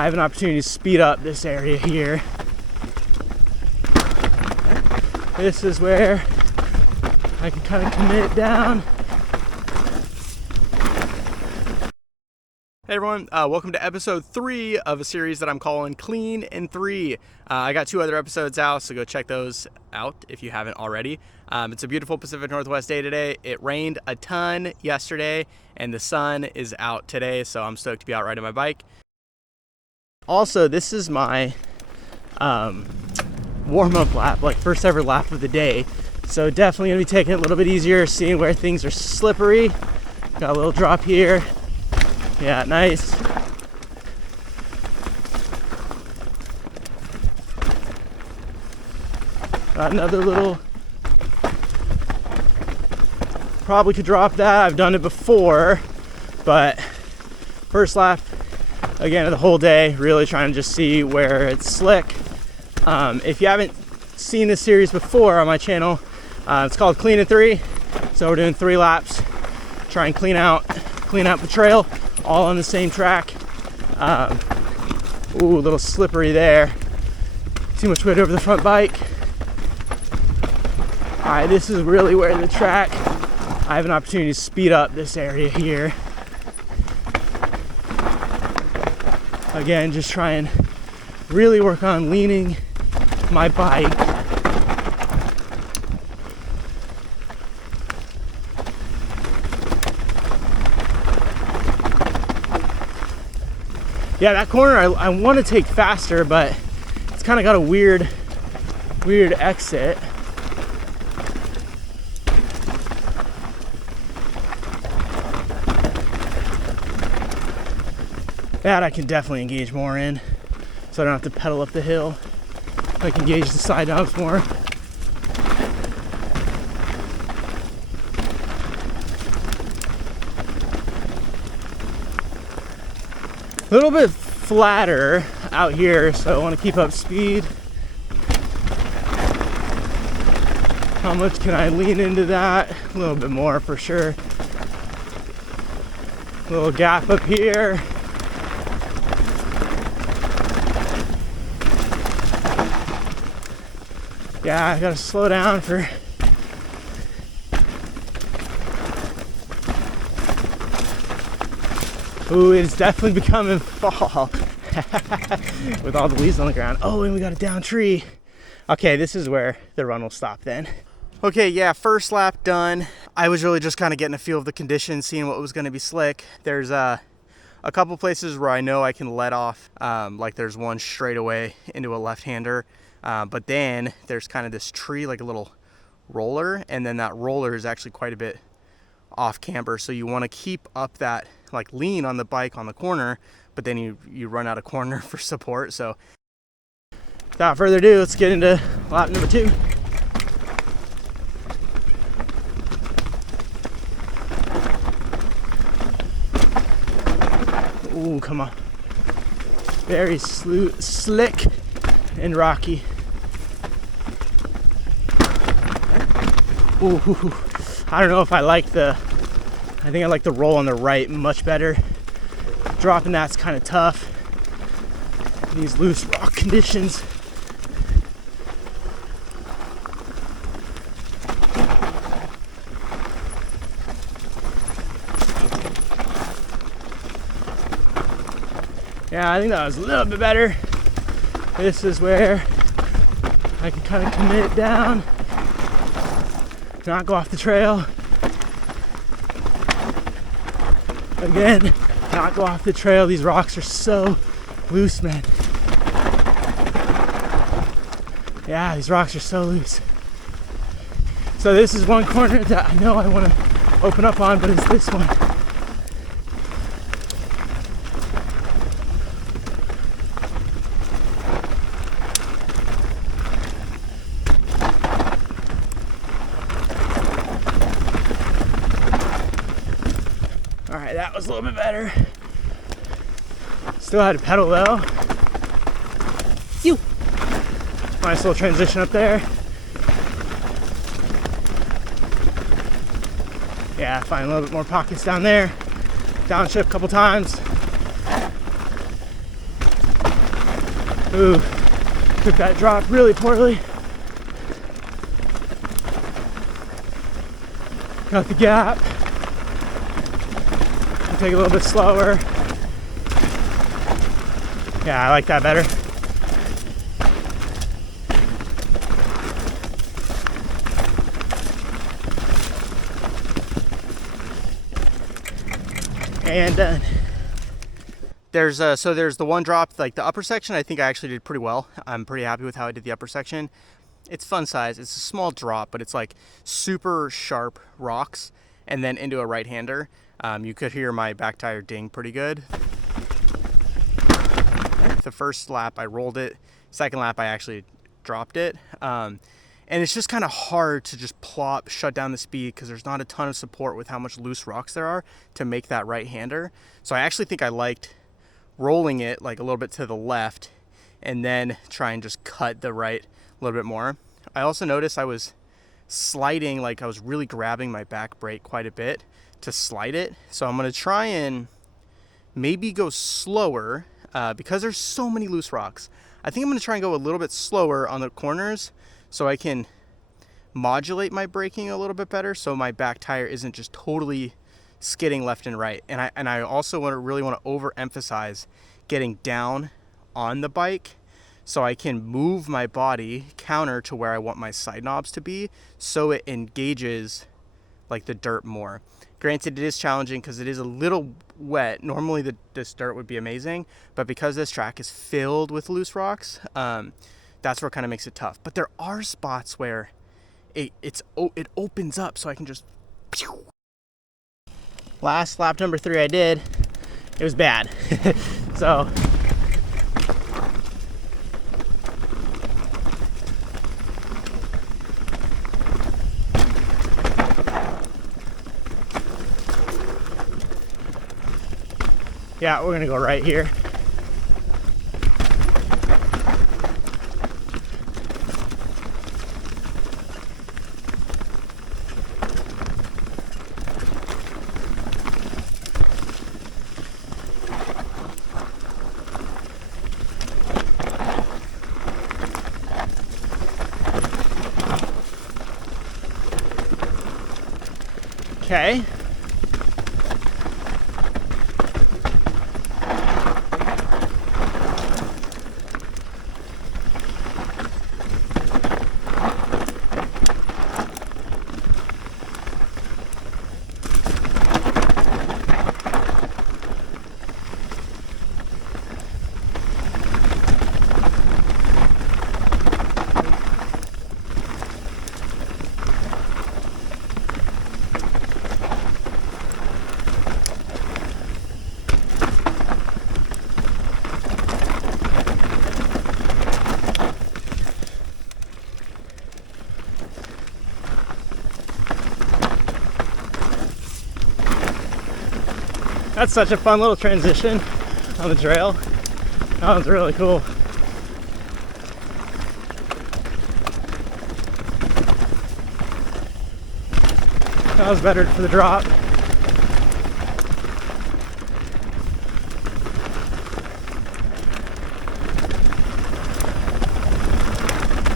I have an opportunity to speed up this area here. This is where I can kind of commit down. Hey everyone, welcome to episode 3 of a series that I'm calling Clean in 3. I got 2 other episodes out, so go check those out if you haven't already. It's a beautiful Pacific Northwest day today. It rained a ton yesterday, and the sun is out today, so I'm stoked to be out riding my bike. Also, this is my warm-up lap, like first ever lap of the day. So definitely gonna be taking it a little bit easier, seeing where things are slippery. Got a little drop here. Yeah, nice. Got another little, probably could drop that. I've done it before, but first lap again of the whole day, really trying to just see where it's slick. If you haven't seen this series before on my channel, it's called Clean in 3. So we're doing 3 laps, try and clean out the trail, all on the same track. Ooh, a little slippery there. Too much weight over the front bike. All right, this is really where the track, I have an opportunity to speed up this area here. Again, just try and really work on leaning my bike. Yeah, that corner I want to take faster, but it's kind of got a weird exit. That I can definitely engage more in, so I don't have to pedal up the hill. I can engage the side dogs more. A little bit flatter out here, so I want to keep up speed. How much can I lean into that? A little bit more for sure. A little gap up here. Yeah, I gotta slow down for ooh, it's definitely becoming fall with all the leaves on the ground. Oh, and we got a down tree. Okay, this is where the run will stop then. Okay, yeah, first lap done. I was really just kind of getting a feel of the conditions, seeing what was going to be slick. There's a couple places where I know I can let off, like there's one straight away into a left-hander, but then there's kind of this tree, like a little roller, and then that roller is actually quite a bit off camber, so you want to keep up that like lean on the bike on the corner, but then you run out of corner for support. So without further ado, let's get into lap number 2. Ooh, come on. Very slick and rocky. Ooh, I don't know if I think I like the roll on the right much better. Dropping that's kind of tough. These loose rock conditions. Yeah, I think that was a little bit better. This is where I can kind of commit down, not go off the trail. Again, not go off the trail. These rocks are so loose, man. Yeah, these rocks are so loose. So this is one corner that I know I want to open up on, but it's this one. Alright, that was a little bit better. Still had to pedal though. Nice little transition up there. Yeah, find a little bit more pockets down there. Downshift a couple times. Ooh, took that drop really poorly. Got the gap. Take it a little bit slower. Yeah, I like that better. And done. There's the one drop, like the upper section, I think I actually did pretty well. I'm pretty happy with how I did the upper section. It's fun size. It's a small drop, but it's like super sharp rocks and then into a right-hander. You could hear my back tire ding pretty good. The first lap I rolled it. Second lap I actually dropped it. And it's just kind of hard to just shut down the speed because there's not a ton of support with how much loose rocks there are to make that right-hander. So I actually think I liked rolling it like a little bit to the left and then try and just cut the right a little bit more. I also noticed I was sliding, like I was really grabbing my back brake quite a bit to slide it. So I'm gonna try and maybe go slower because there's so many loose rocks. I think I'm gonna try and go a little bit slower on the corners so I can modulate my braking a little bit better so my back tire isn't just totally skidding left and right. And I also really want to overemphasize getting down on the bike so I can move my body counter to where I want my side knobs to be so it engages like the dirt more. Granted, it is challenging because it is a little wet. Normally this dirt would be amazing, but because this track is filled with loose rocks, that's where it kind of makes it tough. But there are spots where it opens up so I can just pew. Last lap number 3 I did, it was bad. So yeah, we're gonna go right here. Okay. That's such a fun little transition on the trail. That was really cool. That was better for the drop.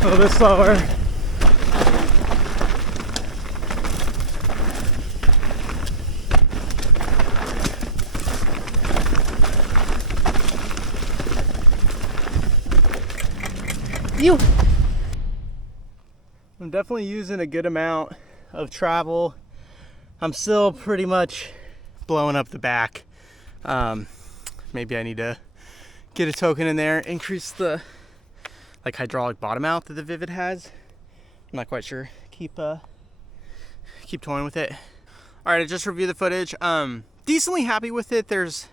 A little bit slower. I'm definitely using a good amount of travel. I'm still pretty much blowing up the back. Maybe I need to get a token in there, increase the like hydraulic bottom out that the Vivid has. I'm not quite sure. Keep toying with it. All right, I just reviewed the footage. Decently happy with it. There's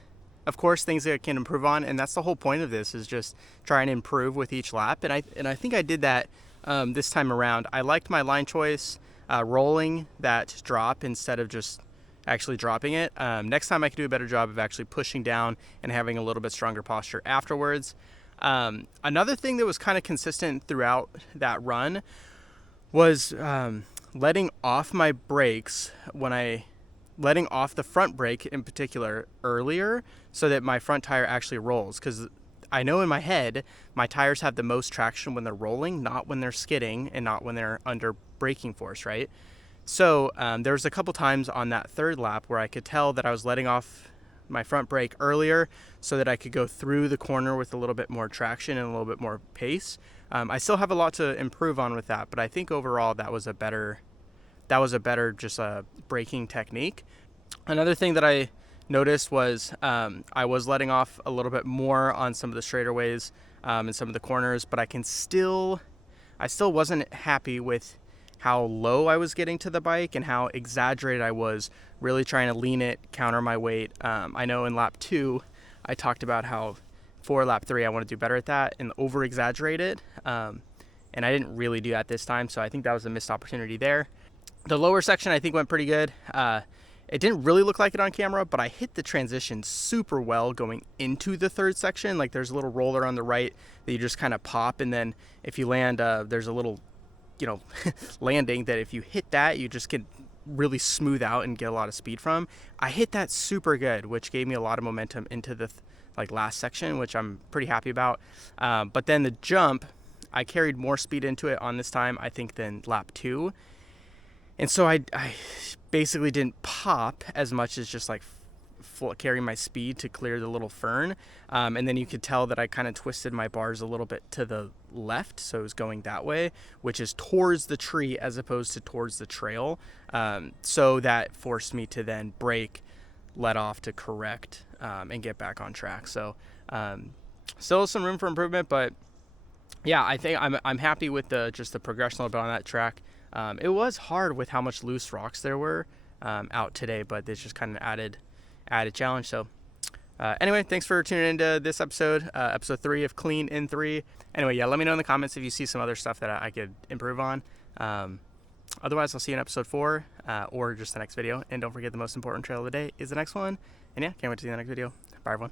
of course things that I can improve on, and that's the whole point of this, is just try and improve with each lap. And I think I did that this time around. I liked my line choice, rolling that drop instead of just actually dropping it. Next time I can do a better job of actually pushing down and having a little bit stronger posture afterwards. Another thing that was kind of consistent throughout that run was letting off my brakes letting off the front brake in particular earlier so that my front tire actually rolls, because I know in my head my tires have the most traction when they're rolling, not when they're skidding and not when they're under braking force, right? So there was a couple times on that third lap where I could tell that I was letting off my front brake earlier so that I could go through the corner with a little bit more traction and a little bit more pace. I still have a lot to improve on with that, but I think overall that was a better just braking technique. Another thing that I noticed was I was letting off a little bit more on some of the straightaways and some of the corners, but I still wasn't happy with how low I was getting to the bike and how exaggerated I was really trying to lean it, counter my weight. I know in lap 2, I talked about how for lap 3, I want to do better at that and over exaggerate it. And I didn't really do that this time. So I think that was a missed opportunity there. The lower section I think went pretty good. It didn't really look like it on camera, but I hit the transition super well going into the third section. Like there's a little roller on the right that you just kind of pop. And then if you land, there's a little, landing that if you hit that, you just get really smooth out and get a lot of speed from. I hit that super good, which gave me a lot of momentum into the last section, which I'm pretty happy about. But then the jump, I carried more speed into it on this time, I think, than lap 2. And so I basically didn't pop as much as just carry my speed to clear the little fern. And then you could tell that I kind of twisted my bars a little bit to the left. So it was going that way, which is towards the tree as opposed to towards the trail. So that forced me to then brake, let off to correct, and get back on track. So still some room for improvement, but yeah, I think I'm happy with the progression a little bit on that track. It was hard with how much loose rocks there were out today, but it's just kind of added challenge. So anyway, thanks for tuning into this episode 3 of Clean in 3. Anyway, yeah, let me know in the comments if you see some other stuff that I could improve on. Otherwise, I'll see you in episode 4 or just the next video. And don't forget, the most important trail of the day is the next one. And yeah, can't wait to see you in the next video. Bye, everyone.